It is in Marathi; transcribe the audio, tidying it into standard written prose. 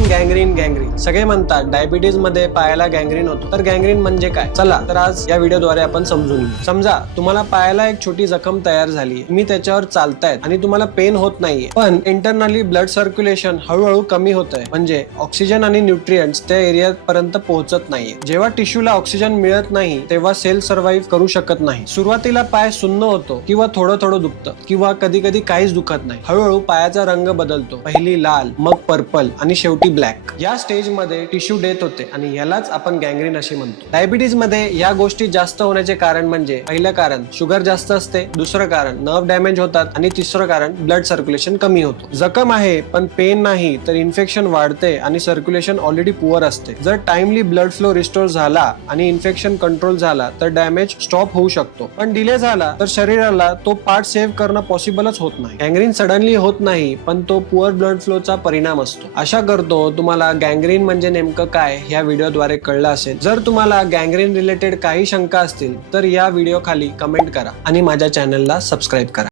गँग्रीन सगळे म्हणतात डायबिटीज मध्ये पायाला गँग्रीन होतो, तर गँग्रीन म्हणजे काय? चला तर आज या व्हिडिओद्वारे आपण समजून घेऊ. समजा तुम्हाला पायाला एक छोटी जखम तयार झाली, तुम्ही त्याच्यावर चालतायत आणि तुम्हाला पेन होत नाहीये, पण इंटरनली ब्लड सर्क्युलेशन हळूहळू कमी होत आहे, म्हणजे ऑक्सिजन आणि न्यूट्रिएंट्स त्या एरिया पर्यंत पोहोचत नाहीये. जेव्हा टिश्यूला ऑक्सिजन मिळत नाही तेव्हा सेल सर्व्हाइव्ह करू शकत नाही. सुरुवातीला पाय सुन्न होतो किंवा थोडं थोडं दुखतं किंवा कधी कधी काहीच दुखत नाही. हळूहळू पायाचा रंग बदलतो, पहिली लाल, मग पर्पल आणि शेवटी ब्लॅक. या स्टेज मध्ये टिश्यू डेथ होते आणि यालाच आपण गँग्रीन असे म्हणतो. डायबिटीज मध्ये या गोष्टी जास्त होण्याचे कारण म्हणजे पहिलं कारण शुगर जास्त असते, दुसरं कारण नर्व डॅमेज होतात आणि तिसरं कारण ब्लड सर्क्युलेशन कमी होतो. जखम आहे पण पेन नाही तर इन्फेक्शन वाढते आणि सर्क्युलेशन ऑलरेडी पुअर असते. जर टाइमली ब्लड फ्लो रिस्टोर झाला आणि इन्फेक्शन कंट्रोल झाला तर डॅमेज स्टॉप होऊ शकतो, पण डिले झाला तर शरीराला तो पार्ट सेव्ह करणं पॉसिबलच होत नाही. गँग्रीन सडनली होत नाही, पण तो पुअर ब्लड फ्लोचा परिणाम असतो. आशा करतो तुम्हाला गँग्रीन म्हणजे नेमकं काय या व्हिडिओद्वारे कळलं असेल. जर तुम्हाला गँग्रीन रिलेटेड काही शंका असतील तर या व्हिडिओ खाली कमेंट करा आणि माझ्या चॅनलला सबस्क्राईब करा.